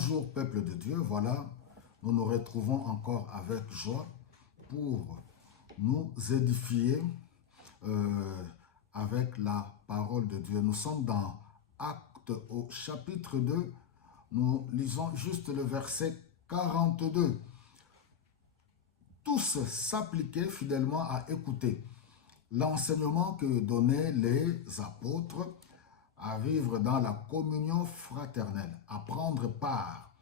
Bonjour peuple de Dieu, voilà, nous nous retrouvons encore avec joie pour nous édifier avec la parole de Dieu. Nous sommes dans Actes au chapitre 2, nous lisons juste le verset 42. Tous s'appliquaient fidèlement à écouter l'enseignement que donnaient les apôtres, à vivre dans la communion fraternelle, à prendre part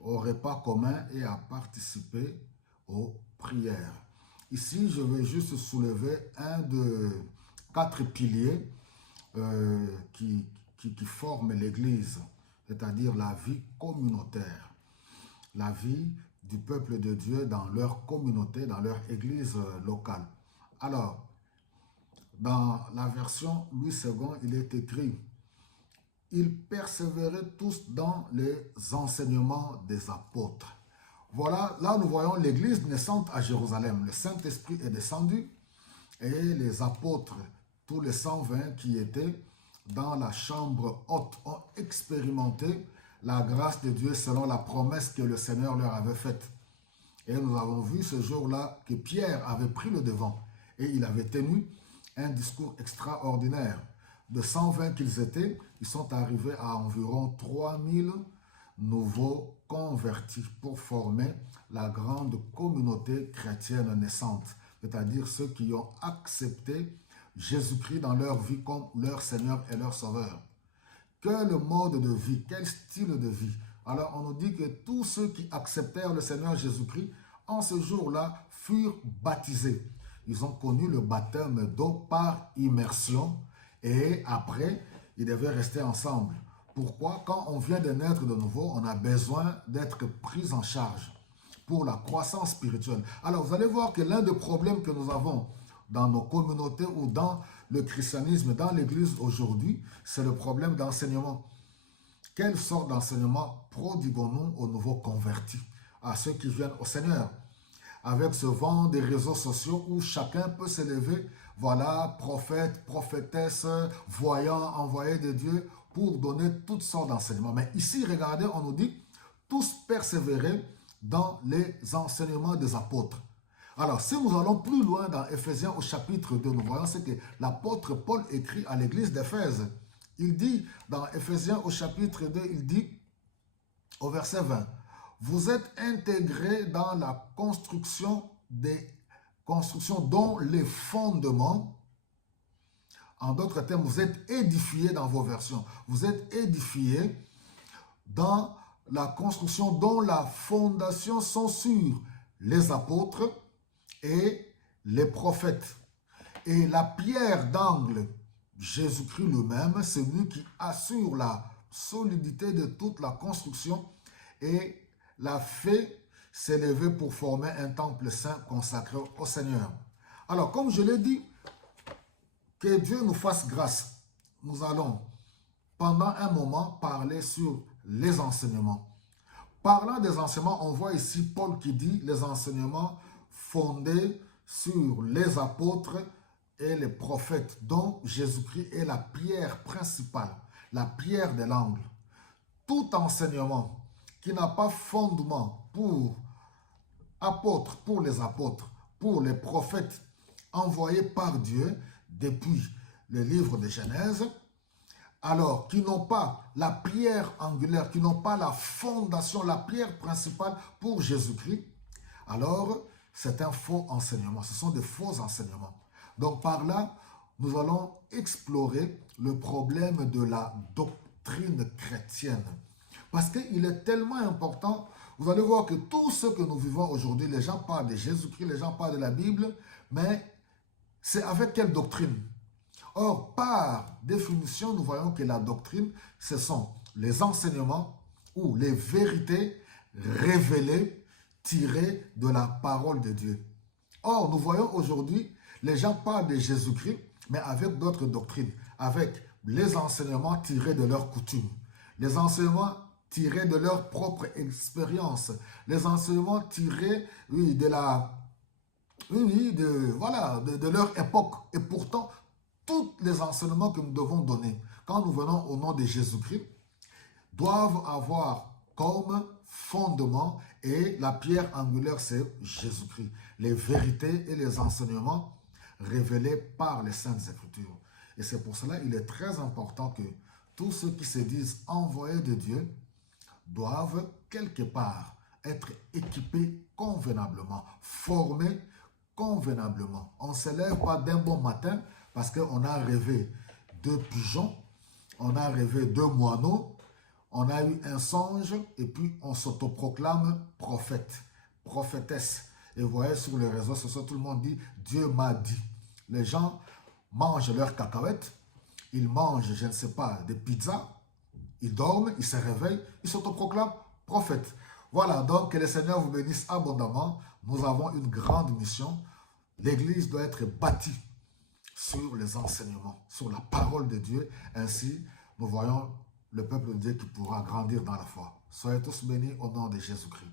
au repas commun et à participer aux prières. Ici, je vais juste soulever un de 4 piliers qui forment l'Église, c'est-à-dire la vie communautaire, la vie du peuple de Dieu dans leur communauté, dans leur Église locale. Alors, dans la version Louis II, il est écrit: ils persévéraient tous dans les enseignements des apôtres. Voilà, là nous voyons l'église naissante à Jérusalem. Le Saint-Esprit est descendu et les apôtres, tous les 120 qui étaient dans la chambre haute, ont expérimenté la grâce de Dieu selon la promesse que le Seigneur leur avait faite. Et nous avons vu ce jour-là que Pierre avait pris le devant et il avait tenu un discours extraordinaire. De 120 qu'ils étaient, ils sont arrivés à environ 3000 nouveaux convertis pour former la grande communauté chrétienne naissante, c'est-à-dire ceux qui ont accepté Jésus-Christ dans leur vie comme leur Seigneur et leur Sauveur. Quel mode de vie, quel style de vie. Alors on nous dit que tous ceux qui acceptèrent le Seigneur Jésus-Christ en ce jour-là furent baptisés. Ils ont connu le baptême d'eau par immersion. Et après, ils devaient rester ensemble. Pourquoi? Quand on vient de naître de nouveau, on a besoin d'être pris en charge pour la croissance spirituelle. Alors, vous allez voir que l'un des problèmes que nous avons dans nos communautés ou dans le christianisme, dans l'Église aujourd'hui, c'est le problème d'enseignement. Quelle sorte d'enseignement prodiguons-nous aux nouveaux convertis, à ceux qui viennent au Seigneur? Avec ce vent des réseaux sociaux où chacun peut s'élever, voilà, prophète, prophétesse, voyant, envoyé de Dieu, pour donner toutes sortes d'enseignements. Mais ici, regardez, on nous dit, tous persévérer dans les enseignements des apôtres. Alors, si nous allons plus loin dans Éphésiens au chapitre 2, nous voyons ce que l'apôtre Paul écrit à l'église d'Éphèse. Il dit, dans Éphésiens au chapitre 2, il dit, au verset 20, vous êtes intégrés dans la construction dont les fondements, en d'autres termes, vous êtes édifiés dans vos versions. Vous êtes édifiés dans la construction dont la fondation sont sur les apôtres et les prophètes. Et la pierre d'angle, Jésus-Christ lui-même, c'est lui qui assure la solidité de toute la construction et l'a fait s'élever pour former un temple saint consacré au Seigneur. Alors, comme je l'ai dit, que Dieu nous fasse grâce. Nous allons, pendant un moment, parler sur les enseignements. Parlant des enseignements, on voit ici Paul qui dit les enseignements fondés sur les apôtres et les prophètes, dont Jésus-Christ est la pierre principale, la pierre de l'angle. Tout enseignement qui n'a pas fondement pour apôtres, pour les apôtres, pour les prophètes envoyés par Dieu depuis le livre de Genèse, alors qui n'ont pas la pierre angulaire, qui n'ont pas la fondation, la pierre principale pour Jésus-Christ, alors c'est un faux enseignement, ce sont des faux enseignements. Donc par là, nous allons explorer le problème de la doctrine chrétienne. Parce qu'il est tellement important, vous allez voir que tout ce que nous vivons aujourd'hui, les gens parlent de Jésus-Christ, les gens parlent de la Bible, mais c'est avec quelle doctrine? Or, par définition, nous voyons que la doctrine, ce sont les enseignements ou les vérités révélées, tirées de la parole de Dieu. Or, nous voyons aujourd'hui, les gens parlent de Jésus-Christ, mais avec d'autres doctrines, avec les enseignements tirés de leurs coutumes, les enseignements tirés de leur propre expérience, les enseignements tirés de leur époque. Et pourtant, tous les enseignements que nous devons donner, quand nous venons au nom de Jésus-Christ, doivent avoir comme fondement et la pierre angulaire, c'est Jésus-Christ. Les vérités et les enseignements révélés par les Saintes Écritures. Et c'est pour cela qu'il est très important que tous ceux qui se disent envoyés de Dieu doivent quelque part être équipés convenablement, formés convenablement. On ne se lève pas d'un bon matin parce qu'on a rêvé de pigeons, on a rêvé de moineaux, on a eu un songe et puis on s'autoproclame prophète, prophétesse. Et vous voyez sur les réseaux sociaux, tout le monde dit « Dieu m'a dit ». Les gens mangent leurs cacahuètes, ils mangent, je ne sais pas, des pizzas, ils dorment, ils se réveillent, ils s'autoproclament prophète. Voilà, donc que le Seigneur vous bénisse abondamment. Nous avons une grande mission. L'Église doit être bâtie sur les enseignements, sur la parole de Dieu. Ainsi, nous voyons le peuple de Dieu qui pourra grandir dans la foi. Soyez tous bénis au nom de Jésus-Christ.